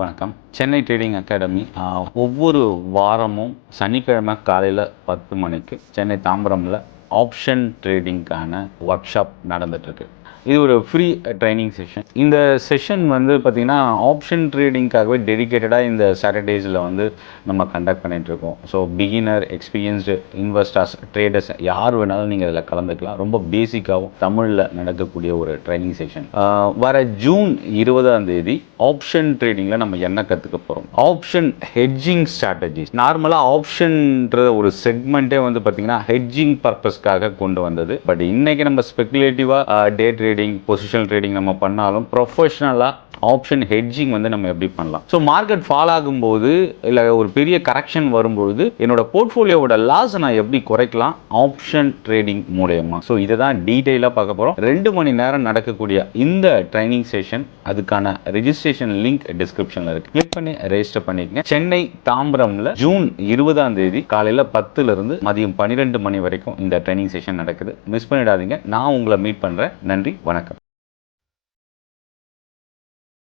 வணக்கம். Chennai trading academy ஒவ்வொரு வாரமும் சனிக்கிழமை காலையில் 10 மணிக்கு சென்னை தாம்பரமில் ஆப்ஷன் ட்ரேடிங்க்கான ஒர்க் ஷாப் நடந்துகிட்ருக்கு. இது ஒரு ஃப்ரீ ட்ரைனிங் செஷன். இந்த செஷன் வந்து பார்த்திங்கன்னா ஆப்ஷன் ட்ரேடிங்காகவே டெடிக்கேட்டடாக இந்த சாட்டர்டேஸில் வந்து நம்ம கண்டக்ட் பண்ணிகிட்ருக்கோம். So beginner, experienced investors, traders யார் வேணாலும் நீங்கள் இதில் கலந்துக்கலாம். ரொம்ப பேசிக்காகவும் தமிழில் நடக்கக்கூடிய ஒரு ட்ரைனிங் செஷன். வர ஜூன் 20 ஆப்ஷன் ட்ரேடிங்கில் நம்ம என்ன கற்றுக்க போகிறோம்? Option hedging strategies. நார்மலாக ஆப்ஷன்ற ஒரு செக்மெண்ட்டே வந்து பார்த்திங்கன்னா ஹெட்ஜிங் பர்பஸ்க்காக கொண்டு வந்தது. பட் இன்றைக்கி நம்ம ஸ்பெக்குலேட்டிவாக டே ட்ரேடிங், பொசிஷனல் ட்ரேடிங் நம்ம பண்ணாலும் ப்ரொஃபஷனலாக ஆப்ஷன் ஹெட்ஜிங் வந்து நம்ம எப்படி பண்ணலாம்? ஸோ மார்க்கெட் ஃபால் ஆகும்போது இல்லை ஒரு பெரிய கரெக்ஷன் வரும்பொழுது என்னோட போர்ட்ஃபோலியோவோட லாஸை நான் எப்படி குறைக்கலாம் ஆப்ஷன் ட்ரேடிங் மூலயமா? ஸோ இதை தான் டீட்டெயிலாக பார்க்க போகிறோம். 2 மணி நேரம் நடக்கக்கூடிய இந்த ட்ரைனிங் செஷன், அதுக்கான ரெஜிஸ்ட்ரேஷன் லிங்க் டிஸ்கிரிப்ஷனில் இருக்குது. கிளிக் பண்ணி ரெஜிஸ்டர் பண்ணிக்கங்க. சென்னை தாம்பரமில் ஜூன் 20 காலையில் 10 மதியம் 12 மணி வரைக்கும் இந்த ட்ரைனிங் செஷன் நடக்குது. மிஸ் பண்ணிடாதீங்க. நான் உங்களை மீட் பண்ணுறேன். நன்றி, வணக்கம்.